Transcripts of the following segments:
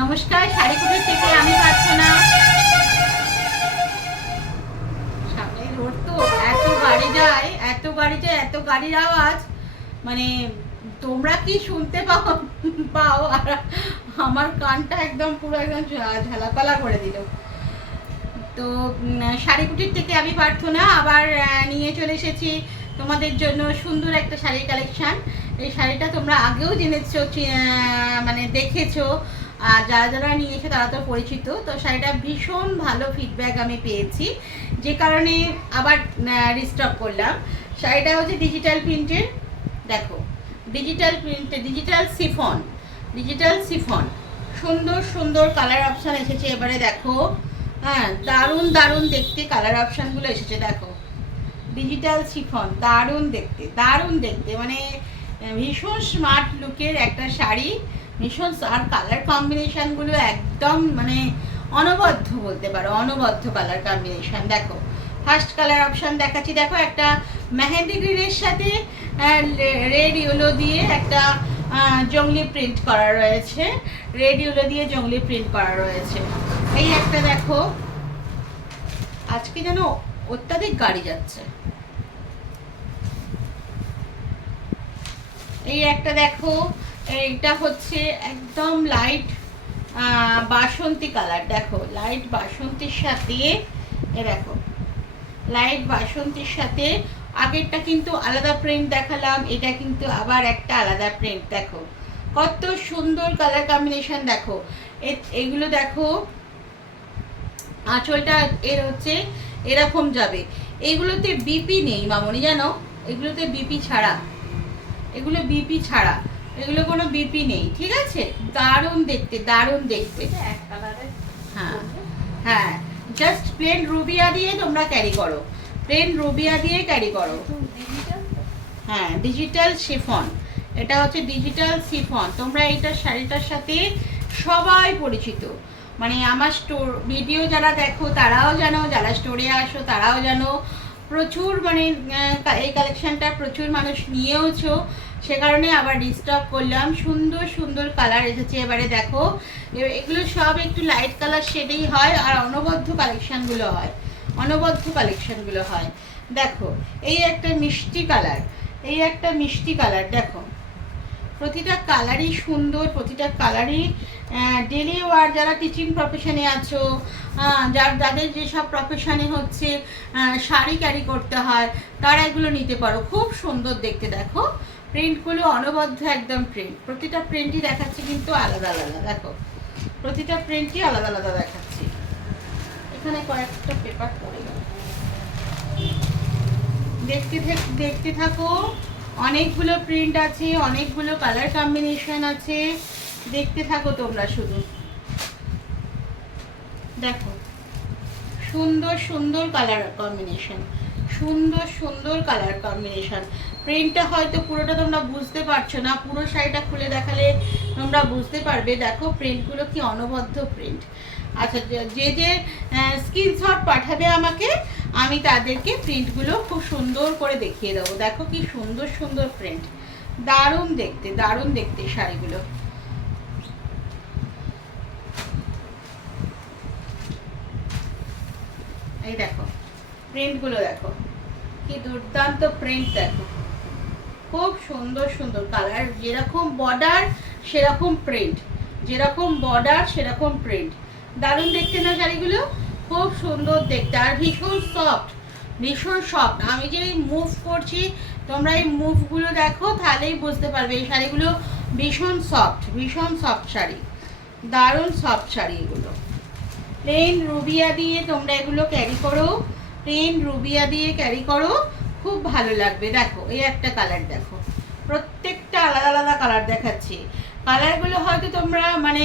নমস্কার, শাড়িকুটির থেকে আমি প্রার্থনা। সামনে রোড তো, এত গাড়ি যায়, এত গাড়ির আওয়াজ, মানে তোমরা কি শুনতে পাও আর আমার কানটা একদম পুরো একদম ঝালাপালা করে দিল। তো শাড়িকুটির থেকে আমি প্রার্থনা আবার নিয়ে চলে এসেছি তোমাদের জন্য সুন্দর একটা শাড়ির কালেকশান। এই শাড়িটা তোমরা আগেও জেনেছো, মানে দেখেছো, আর যারা যারা নিয়েছে তারা তো পরিচিত। তো শাড়িটা ভীষণ ভালো ফিডব্যাক আমি পেয়েছি, যে কারণে আবার রিস্টক করলাম। শাড়িটা হচ্ছে ডিজিটাল প্রিন্টের, দেখো ডিজিটাল প্রিন্টে ডিজিটাল সিফন সুন্দর সুন্দর কালার অপশান এসেছে। এবারে দেখো, হ্যাঁ দারুণ দারুণ দেখতে কালার অপশানগুলো এসেছে। দেখো ডিজিটাল সিফন, দারুণ দেখতে মানে ভীষণ স্মার্ট লুকের একটা শাড়ি, ভীষণ। আর কালার কম্বিনেশানগুলো একদম মানে অনবদ্য বলতে পারো, অনবদ্য কালার কম্বিনেশান। দেখো ফার্স্ট কালার অপশান দেখাচ্ছি, দেখো একটা মেহেন্দি গ্রিনের সাথে রেড ইয়েলো দিয়ে একটা জংলি প্রিন্ট করা রয়েছে, এই একটা দেখো। আজকে যেন অত্যাধিক গাড়ি যাচ্ছে। এই একটা দেখো, এইটা হচ্ছে একদম লাইট বাসন্তী কালার। দেখো লাইট বাসন্তীর সাথে, দেখো লাইট বাসন্তীর সাথে আগেরটা কিন্তু আলাদা প্রিন্ট দেখালাম, এটা কিন্তু আবার একটা আলাদা প্রিন্ট। দেখো কত সুন্দর কালার কম্বিনেশন। দেখো এগুলো দেখো, আঁচলটা এর হচ্ছে এরকম যাবে। এগুলোতে বিপি নেই মামনি, জানো এগুলোতে বিপি ছাড়া, এগুলো কোনো বিপি নেই, ঠিক আছে। দারুণ দেখতে হ্যাঁ হ্যাঁ, জাস্ট প্লেন রুবিয়া দিয়ে তোমরা ক্যারি করো, হ্যাঁ ডিজিটাল শিফন, এটা হচ্ছে ডিজিটাল শিফন। তোমরা এইটা শাড়িটার সাথে সবাই পরিচিত, মানে আমার স্টোর ভিডিও যারা দেখো তারাও জানো, যারা স্টোরে আসো তারাও জানো। প্রচুর মানে এই কালেকশানটা প্রচুর মানুষ নিয়েওছো, সে কারণে আবার রিস্টক করলাম। সুন্দর সুন্দর কালার এসেছে। এবারে দেখো এগুলো সব একটু লাইট কালার শেডেই হয়, আর অনবদ্য কালেকশানগুলো হয়। দেখো এই একটা মিষ্টি কালার, দেখো প্রতিটা কালারই সুন্দর, প্রতিটা কালারই ডেলি ওয়ার। যারা টিচিং প্রফেশনে আছো, যাদের যেসব প্রফেশনে হচ্ছে শাড়ি ক্যারি করতে হয়, তারা এগুলো নিতে পারো, খুব সুন্দর দেখতে। দেখো প্রিন্টগুলো অনবদ্য একদম প্রিন্ট, প্রতিটা প্রিন্টই দেখাচ্ছি কিন্তু আলাদা আলাদা। দেখো প্রতিটা প্রিন্টই আলাদা আলাদা দেখাচ্ছি। এখানে কয়েকটা পেপার পড়ে গেল, দেখতে থাকো। অনেকগুলো প্রিন্ট আছে, অনেকগুলো কালার কম্বিনেশন আছে, দেখতে থাকো তোমরা শুধু। দেখো সুন্দর সুন্দর কালার কম্বিনেশন, প্রিন্টটা হয়তো পুরোটা তোমরা বুঝতে পারছো না, পুরো শাড়িটা খুলে দেখালে তোমরা বুঝতে পারবে। দেখো প্রিন্টগুলো কি অনবদ্য প্রিন্ট। আচ্ছা, যে স্ক্রিনশট পাঠাবে আমাকে, আমি তাদেরকে প্রিন্টগুলো খুব সুন্দর করে দেখিয়ে দেবো। দেখো কি সুন্দর সুন্দর প্রিন্ট, দারুণ দেখতে শাড়িগুলো। এই দেখো প্রিন্টগুলো, দেখো কি দুর্দান্ত প্রিন্ট। দেখো খুব সুন্দর সুন্দর কালার, যেরকম বর্ডার সেরকম প্রিন্ট, দারুণ দেখতে না শাড়িগুলো, খুব সুন্দর দেখতে, আর ভীষণ সফট। আমি যে মুভ করছি, তোমরা এই মুভগুলো দেখো তাহলেই বুঝতে পারবে এই শাড়িগুলো ভীষণ সফট শাড়ি, দারুণ সফট শাড়ি এগুলো। প্লেন রুবিয়া দিয়ে তোমরা এগুলো ক্যারি করো, খুব ভালো লাগবে। দেখো এই একটা কালার, দেখো প্রত্যেকটা আলাদা আলাদা কালার দেখাচ্ছি। কালারগুলো হয়তো তোমরা মানে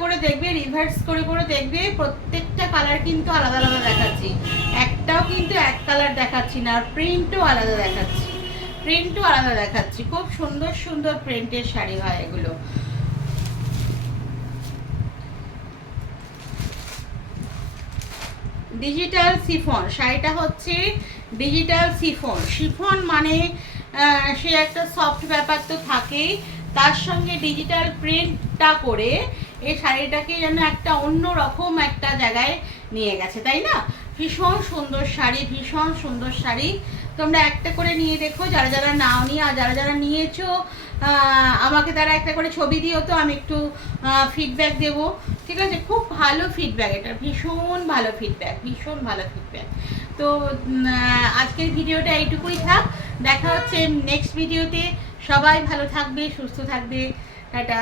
করে দেখবে, রিভার্স করে দেখবে, প্রত্যেকটা কালার কিন্তু আলাদা আলাদা দেখাচ্ছি, একটাও কিন্তু এক কালার দেখাচ্ছি না। আর প্রিন্টও আলাদা দেখাচ্ছি, খুব সুন্দর সুন্দর প্রিন্টের শাড়ি হয় এগুলো। ডিজিটাল শিফন, শাড়িটা হচ্ছে ডিজিটাল শিফন মানে সে একটা সফট ব্যাপার তো থাকেই, তার সঙ্গে ডিজিটাল প্রিন্টটা করে এই শাড়িটাকে যেন একটা অন্য রকম একটা জায়গায় নিয়ে গেছে, তাই না? ভীষণ সুন্দর শাড়ি, ভীষণ সুন্দর শাড়ি। তোমরা একটা করে নিয়ে দেখো, যারা যারা নাও নি আর যারা যারা নিয়েছো আমাকে তারা একটা করে ছবি দিও, তো আমি একটু ফিডব্যাক দেবো, ঠিক আছে? খুব ভালো ফিডব্যাক, এটা ভীষণ ভালো ফিডব্যাক, ভীষণ ভালো ফিডব্যাক। তো আজকের ভিডিওটা এইটুকুই থাক, দেখা হচ্ছে নেক্সট ভিডিওতে। সবাই ভালো থাকবে, সুস্থ থাকবে, টাটা।